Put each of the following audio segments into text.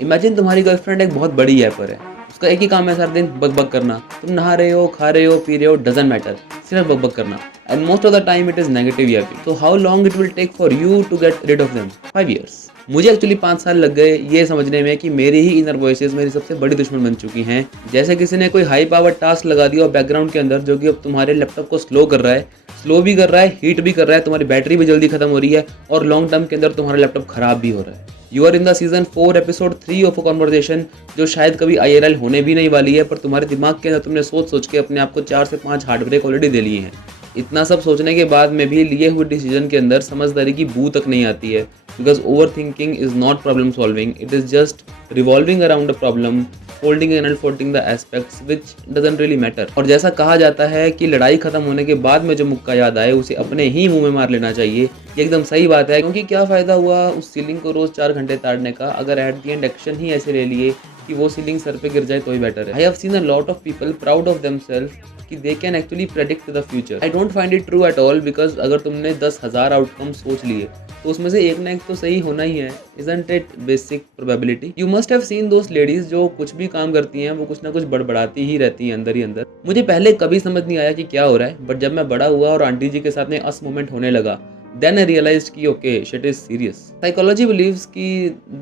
Imagine तुम्हारी girlfriend एक बहुत बड़ी ऐपर है, उसका एक ही काम है सारा दिन बक बक करना। तुम नहा रहे हो, खा रहे हो, पी रहे हो, डजंट मैटर, सिर्फ बक बक करना। And most of the time it is negative या तो how long it will take for you to get rid of them? 5 years। मुझे एक्चुअली 5 साल लग गए ये समझने में कि मेरी ही इनर वॉइसेस मेरी सबसे बड़ी दुश्मन बन चुकी हैं। जैसे किसी ने कोई हाई पावर टास्क लगा दिया बैकग्राउंड के अंदर, जो कि अब तुम्हारे लैपटॉप को स्लो कर रहा है, स्लो भी कर रहा है, हीट भी कर रहा है, तुम्हारी बैटरी भी जल्दी खत्म हो रही है, और लॉन्ग टर्म के अंदर तुम्हारा लैपटॉप खराब भी हो रहा है। You are in the season 4 episode 3 of a conversation, जो शायद कभी IRL होने भी नहीं वाली है, पर तुम्हारे दिमाग के अंदर तुमने सोच सोच के अपने आप को 4 से 5 हार्ट ब्रेक ऑलरेडी दे लिए हैं। इतना सब सोचने के बाद में भी लिए हुए डिसीजन के अंदर समझदारी की बू तक नहीं आती है, because over thinking is not problem solving, it is just revolving around a problem, folding and unfolding the aspects which doesn't really matter. और जैसा कहा जाता है कि लड़ाई खत्म होने के बाद में जो मुक्का याद आए उसे अपने ही मुंह में मार लेना चाहिए, ये एकदम सही बात है, क्योंकि क्या फायदा हुआ उस सीलिंग को रोज 4 घंटे ताड़ने का, अगर एट द एंड एक्शन ही ऐसे ले लिए कि वो सीलिंग सर पे गिर जाए तो ही बेटर है। I have seen a lot of people proud of themselves कि they can actually predict the future. I don't find it true at all, because अगर तुमने 10,000 आउटकम सोच लिए तो उसमें से एक ना एक तो सही होना ही है। Isn't it basic probability? You must have seen those ladies जो कुछ भी काम करती हैं वो कुछ ना कुछ बड़बड़ाती ही रहती हैं अंदर ही अंदर। मुझे पहले कभी समझ नहीं आया कि क्या हो रहा है, बट जब मैं बड़ा हुआ और आंटी जी के साथ में अस मोमेंट होने लगा, then I realized कि okay shit is serious. Psychology believes कि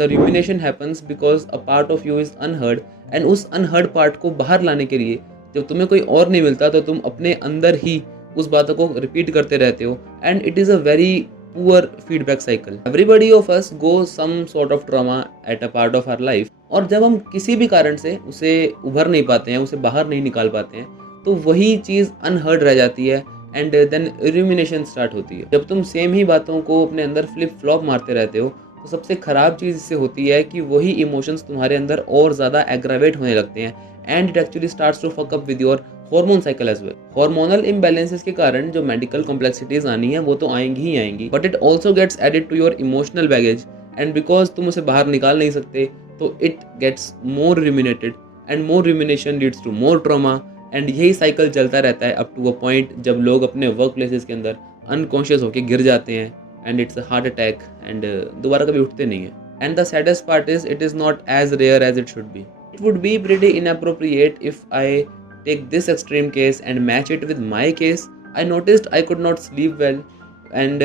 the rumination happens because a part of you is unheard, and उस unheard part को बाहर लाने के लिए जब तुम्हें कोई और नहीं मिलता तो तुम अपने अंदर ही उस बातों को रिपीट करते रहते हो, and it is a very poor feedback cycle. Everybody of us go some sort of trauma at a part of our life, और जब हम किसी भी कारण से उसे उभर नहीं पाते हैं, उसे बाहर नहीं निकाल पाते हैं, तो वही चीज़ अनहर्ड रह जाती है एंड देन रूमिनेशन स्टार्ट होती है। जब तुम सेम ही बातों को अपने अंदर फ्लिप फ्लॉप मारते रहते हो तो सबसे ख़राब चीज़ इससे होती है कि वही इमोशंस तुम्हारे अंदर और ज़्यादा एग्रावेट होने लगते हैं, and it actually starts to fuck up with your hormone cycle as well. Hormonal imbalances के कारण जो मेडिकल कॉम्प्लेक्सिटीज आनी है वो तो आएंगी ही आएंगी, but it also gets added to your emotional baggage, and because तुम उसे बाहर निकाल नहीं सकते तो it gets more ruminated, and more rumination leads to more trauma, and यही साइकिल चलता रहता है अप टू अ पॉइंट जब लोग अपने वर्क प्लेसेस के अंदर अनकॉन्शियस होकर गिर जाते हैं, and it's a heart attack, and दोबारा कभी उठते नहीं है। And the saddest part is it is not as rare as it should be. It would be pretty inappropriate if I take this extreme case and match it with my case. I noticed I could not sleep well, and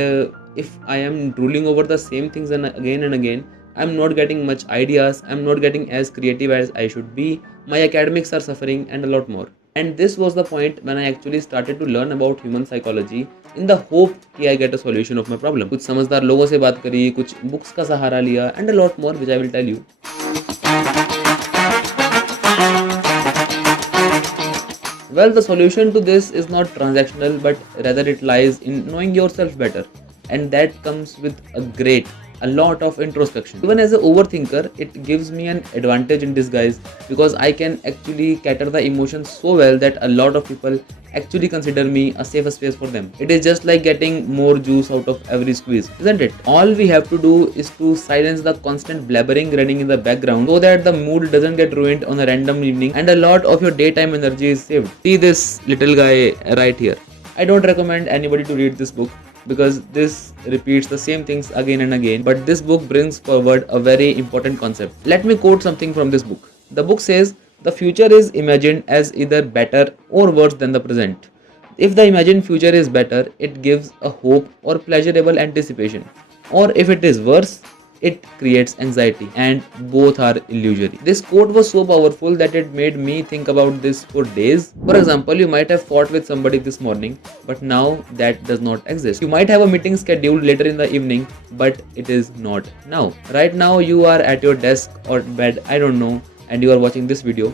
if I am drooling over the same things and again, I'm not getting much ideas, I'm not getting as creative as I should be, my academics are suffering, and a lot more. And this was the point when I actually started to learn about human psychology in the hope कि I get a solution of my problem. कुछ समझदार लोगों से बात करी, कुछ books का सहारा लिया, and a lot more which I will tell you. Well, the solution to this is not transactional, but rather it lies in knowing yourself better, and that comes with a lot of introspection. Even as an overthinker, it gives me an advantage in disguise, because I can actually cater the emotions so well that a lot of people actually consider me a safer space for them. It is just like getting more juice out of every squeeze, isn't it? All we have to do is to silence the constant blabbering running in the background so that the mood doesn't get ruined on a random evening, and a lot of your daytime energy is saved. See this little guy right here. I don't recommend anybody to read this book because this repeats the same things again and again, but this book brings forward a very important concept. Let me quote something from this book. The book says, the future is imagined as either better or worse than the present. If the imagined future is better, it gives a hope or pleasurable anticipation, or if it is worse, it creates anxiety, and both are illusory. This quote was so powerful that it made me think about this for days. For example, you might have fought with somebody this morning, but now that does not exist. You might have a meeting scheduled later in the evening, but it is not now. Right now you are at your desk or bed, I don't know, and you are watching this video.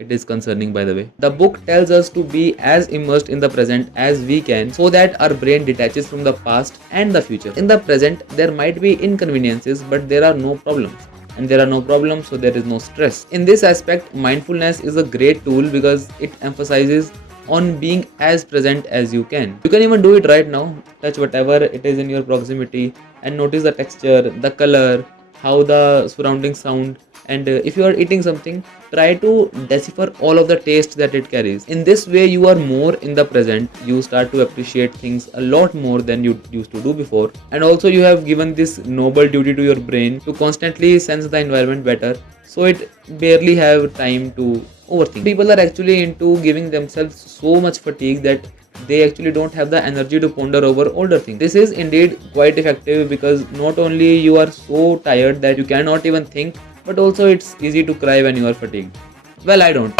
It is concerning, by the way. The book tells us to be as immersed in the present as we can so that our brain detaches from the past and the future. In the present, there might be inconveniences, but there are no problems. And there are no problems, so there is no stress. In this aspect, mindfulness is a great tool because it emphasizes on being as present as you can. You can even do it right now. Touch whatever it is in your proximity and notice the texture, the color, how the surroundings sound, and if you are eating something, try to decipher all of the taste that it carries. In this way, you are more in the present. You start to appreciate things a lot more than you used to do before. And also, you have given this noble duty to your brain to constantly sense the environment better, so it barely have time to overthink. People are actually into giving themselves so much fatigue that they actually don't have the energy to ponder over older things. This is indeed quite effective because not only you are so tired that you cannot even think, but also it's easy to cry when you are fatigued. Well, I don't.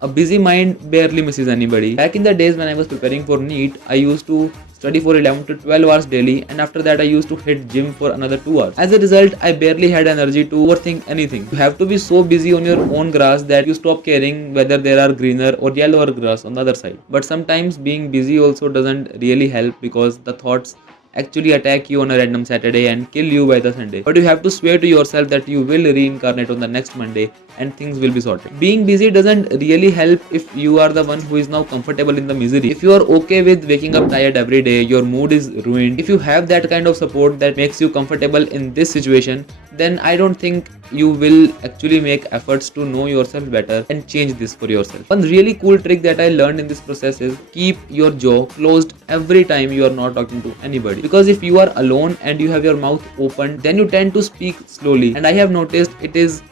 A busy mind barely misses anybody. Back in the days when I was preparing for NEET, I used to study for 11 to 12 hours daily, and after that I used to hit gym for another 2 hours. As a result, I barely had energy to overthink anything. You have to be so busy on your own grass that you stop caring whether there are greener or yellower grass on the other side. But sometimes being busy also doesn't really help because the thoughts actually attack you on a random Saturday and kill you by the Sunday. But you have to swear to yourself that you will reincarnate on the next Monday and things will be sorted. Being busy doesn't really help if you are the one who is now comfortable in the misery. If you are okay with waking up tired every day, your mood is ruined. If you have that kind of support that makes you comfortable in this situation, then I don't think you will actually make efforts to know yourself better and change this for yourself. One really cool trick that I learned in this process is keep your jaw closed every time you are not talking to anybody. Because if you are alone and you have your mouth open, then you tend to speak slowly. And I have noticed it is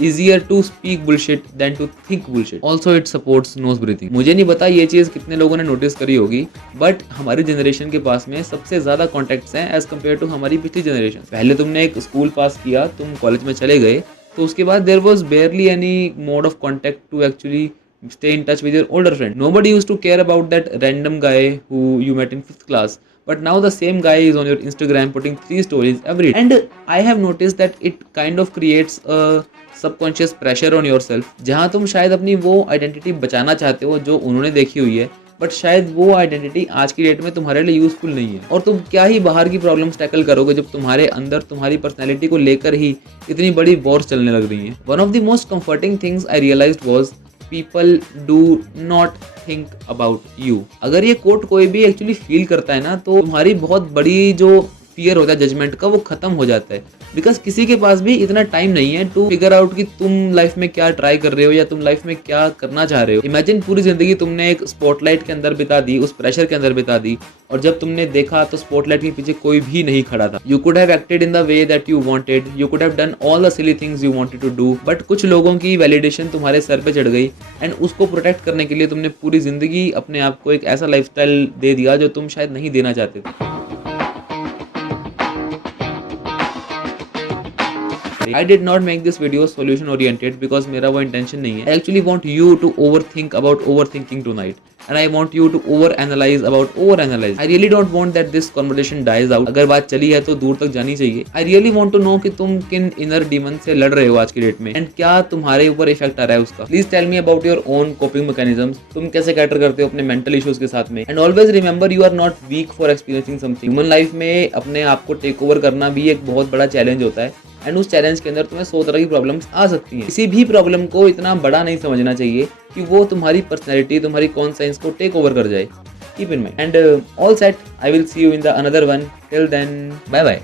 easier to speak bullshit than to think bullshit. Also it supports nose breathing. मुझे नहीं पता ये चीज़ कितने लोगों ने notice करी होगी, but हमारी जनरेशन के पास में सबसे ज़्यादा कॉन्टैक्ट्स हैं एज कम्पेयर टू हमारी पिछली जनरेशन. पहले तुमने एक स्कूल पास किया, तुम कॉलेज में चले गए, तो उसके बाद there was barely any mode of contact to actually stay in touch with your older friend. Nobody used to care about that random guy who you met in 5th class. But now the same guy is on your Instagram putting 3 stories every day. And I have noticed that it kind of creates a subconscious pressure on yourself. जहाँ तुम शायद अपनी वो identity बचाना चाहते हो जो उन्होंने देखी हुई है, बट शायद वो आइडेंटिटी आज की डेट में तुम्हारे लिए यूजफुल नहीं है. और तुम क्या ही बाहर की प्रॉब्लम्स टैकल करोगे जब तुम्हारे अंदर तुम्हारी पर्सनैलिटी को लेकर ही इतनी बड़ी वॉर्स चलने लग रही हैं. One of the most comforting things I realized was people do not think about you. अगर ये कोट कोई भी एक्चुअली फील करता है ना, तो तुम्हारी बहुत बड़ी जो फियर होता है जजमेंट का, वो खत्म हो जाता है. बिकॉज किसी के पास भी इतना टाइम नहीं है टू फिगर आउट कि तुम लाइफ में क्या ट्राई कर रहे हो या तुम लाइफ में क्या करना चाह रहे हो. इमेजिन पूरी जिंदगी तुमने एक स्पॉटलाइट के अंदर बिता दी, उस प्रेशर के अंदर बिता दी, और जब तुमने देखा तो स्पॉटलाइट के पीछे कोई भी नहीं खड़ा था. You could have acted in the way that you wanted, you could have done all the silly things you wanted to do, but कुछ लोगों की वैलिडेशन तुम्हारे सर पे चढ़ गई एंड उसको प्रोटेक्ट करने के लिए तुमने पूरी जिंदगी अपने आप को एक ऐसा लाइफस्टाइल दे दिया जो तुम शायद नहीं देना चाहते थे. I did not make this video solution oriented because मेरा वो intention नहीं है. I actually want you to overthink about overthinking tonight. And I want you to overanalyze about overanalyze. I really don't want that this conversation dies out. अगर बात चली है तो दूर तक जानी चाहिए. I really want to know कि तुम किन inner demon से लड़ रहे हो आज की डेट में, and क्या तुम्हारे ऊपर इफेक्ट आ रहा है उसका. Please tell me about your own coping mechanisms. तुम कैसे कैटर करते हो अपने mental issues के साथ में. And always remember you are not weak for experiencing something. Human life में अपने आप को टेक ओवर करना भी एक बहुत बड़ा चैलेंज होता है. एंड उस चैलेंज के अंदर तुम्हें 100 तरह की प्रॉब्लम्स आ सकती हैं. किसी भी प्रॉब्लम को इतना बड़ा नहीं समझना चाहिए कि वो तुम्हारी पर्सनैलिटी, तुम्हारी कॉन्शियस को टेक ओवर कर जाए. Keep in mind. And all set. I will see you in the another one. Till then, bye bye.